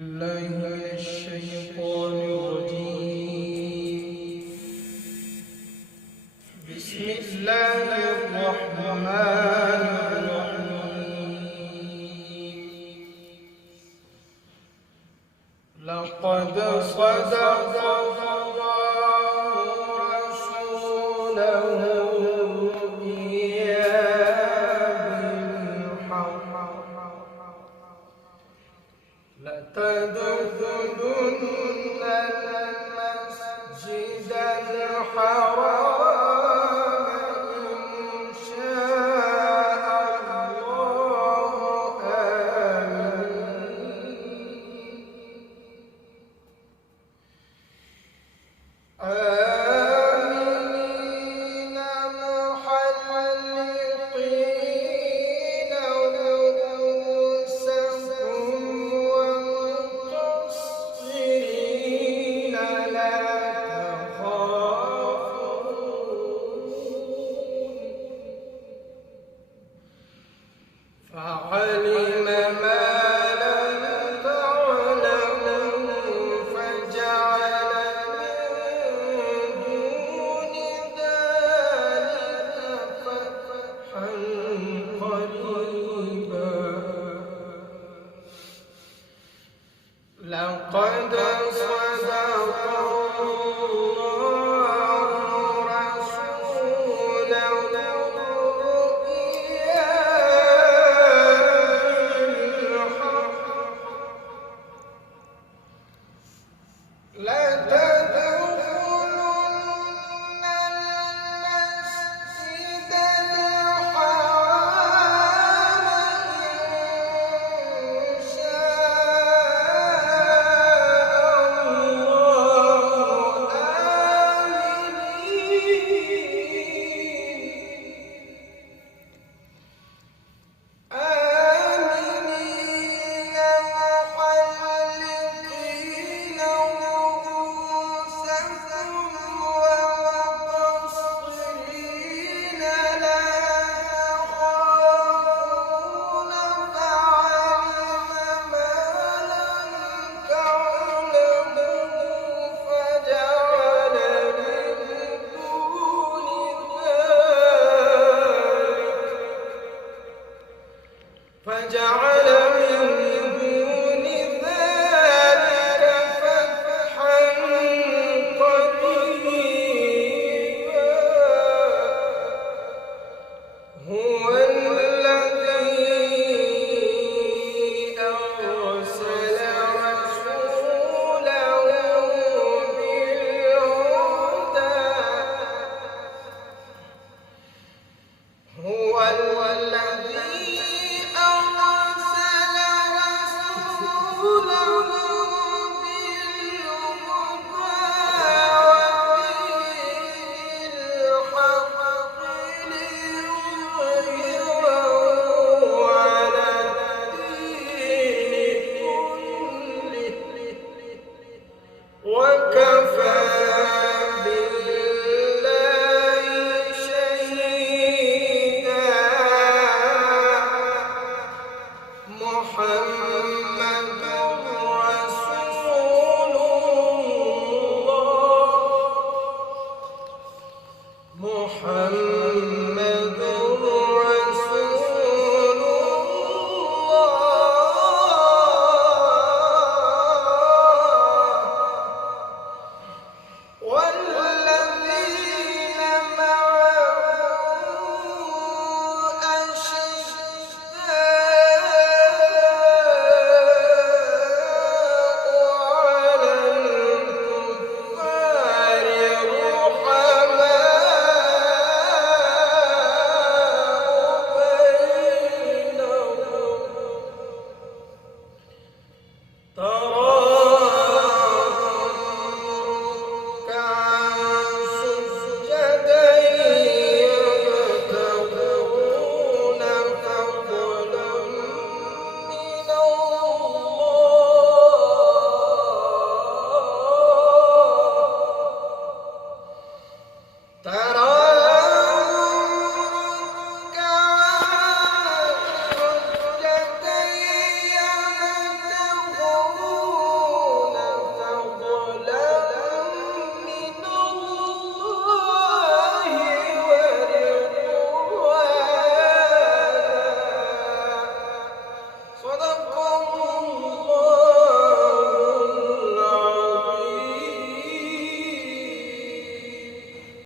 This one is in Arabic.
الله من الشيطان الرجيم. بسم الله الرحمن الرحيم. لقد صدق الله رسوله لتدخلن المسجد الحرام إن شاء الله آمنين محلقين رؤوسكم ومقصرين لا تخافون فعلم ما لم تعلموا فجعل من دون ذلك فتحا قريبا. لقد صدق الله رسوله الرؤيا بالحق لتدخلن المسجد الحرام إن شاء الله آمنين محلقين رؤوسكم ومقصرين لا تخافون فعلم ما لم تعلموا فجعل من دون ذلك فتحا قريبا. هو الذي أرسل رسوله بالهدى هو الذي أرسل رسوله بالهدى ودين الحق ليظهره على الدين كله وكفى بالله شهيدا. محمد رسول الله. محمد رسول الله والذين معه أشداء على الكفار رحماء بينهم ترى